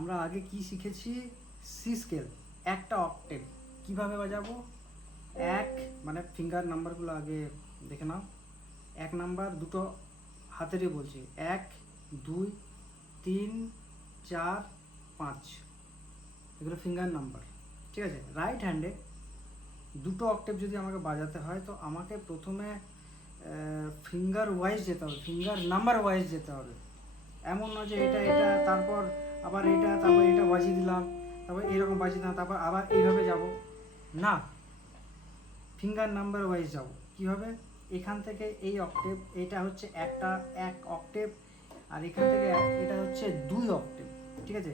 আমরা আগে কি শিখেছি? সি স্কেল, একটা অক্টেভ কিভাবে বাজাবো। এক মানে ফিঙ্গার নাম্বারগুলো আগে দেখে নাও। এক নাম্বার দুটো হাতেরই বলছি, 1 2 3 4 5, এগুলো ফিঙ্গার নাম্বার, ঠিক আছে। রাইট হ্যান্ডে দুটো অক্টেভ যদি আমাকে বাজাতে হয় তো আমাকে প্রথমে ফিঙ্গার ওয়াইজ যেতে হবে, ফিঙ্গার নাম্বার ওয়াইজ যেতে হবে। এমন নয় যে এটা এটা তারপর আবার এটা তারপর এটা বাজিয়ে দিলাম, তারপর এরকম বাজিয়ে দিলাম, তারপর আবার এইভাবে যাব না, ফিঙ্গার নাম্বার ওয়াইজ যাব। কীভাবে? এখান থেকে এই অক্টেভ, এটা হচ্ছে এক অক্টেভ, আর এখান থেকে এটা হচ্ছে 2 অক্টেভ, ঠিক আছে।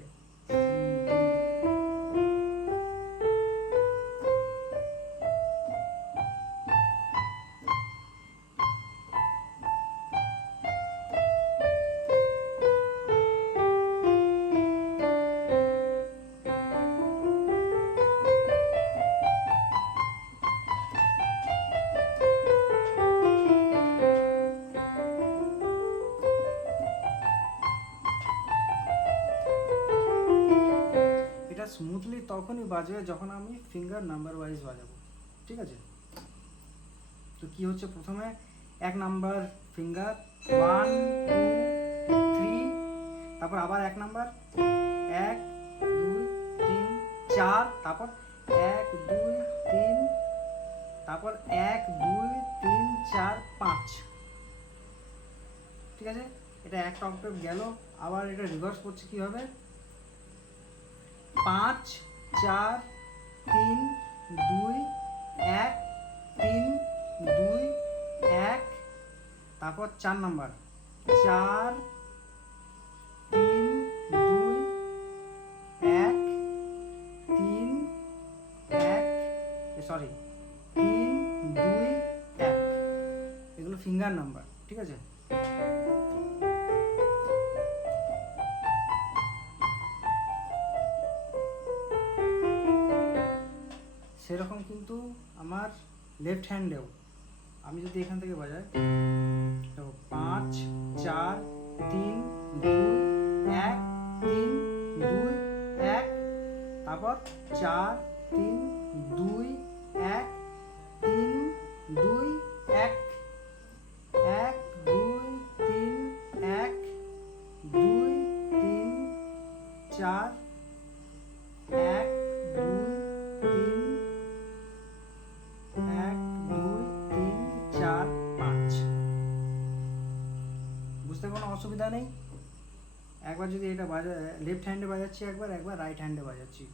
স্মুথলি তখনই বাজবে যখন আমি ফিঙ্গার নাম্বার ওয়াইজ বাজাবো, ঠিক আছে। তো কি হচ্ছে, প্রথমে এক নাম্বার ফিঙ্গার 1 2 3, তারপর আবার এক নাম্বার 1 2 3 4, তারপর 1 2 3, তারপর 1 2 3 4 5, ঠিক আছে। এটা একটা অক্টেভ গেল। আবার এটা রিভার্স করছে কিভাবে, 5 4 3 2 1 3 2 1, তারপর 4 নাম্বার 4 3 2 1 3 1, সরি 3 2 1, এগুলো ফিঙ্গার নাম্বার, ঠিক আছে। সেরকম কিন্তু আমার লেফট হ্যান্ডেও আমি যদি এখান থেকে বাজাই, দেখো 5 4 3 2 1 3 2 1, তারপর 4 3 2 1 3 2 1 1 2 3 1 2 3 4 1 2 3 1 2 3 4 5। বুঝতে কোনো অসুবিধা নেই। একবার যদি এটা লেফট হ্যান্ডে বাজাচ্ছি, একবার রাইট হ্যান্ডে বাজাচ্ছি।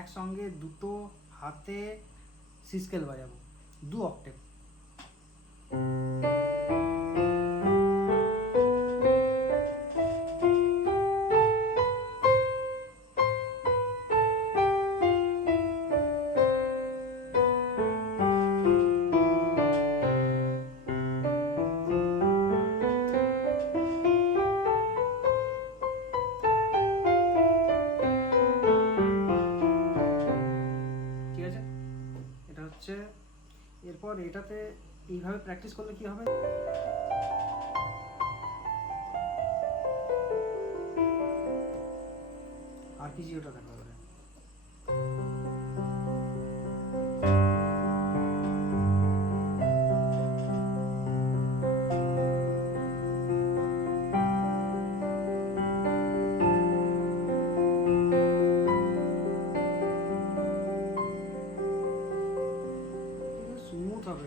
একসঙ্গে দুটো হাতে সি স্কেল বাজাবো, 2 অক্টেভ। এরপর এটাতে এইভাবে প্র্যাকটিস করলে কি হবে, আরপিজিওটা দেখা হবে।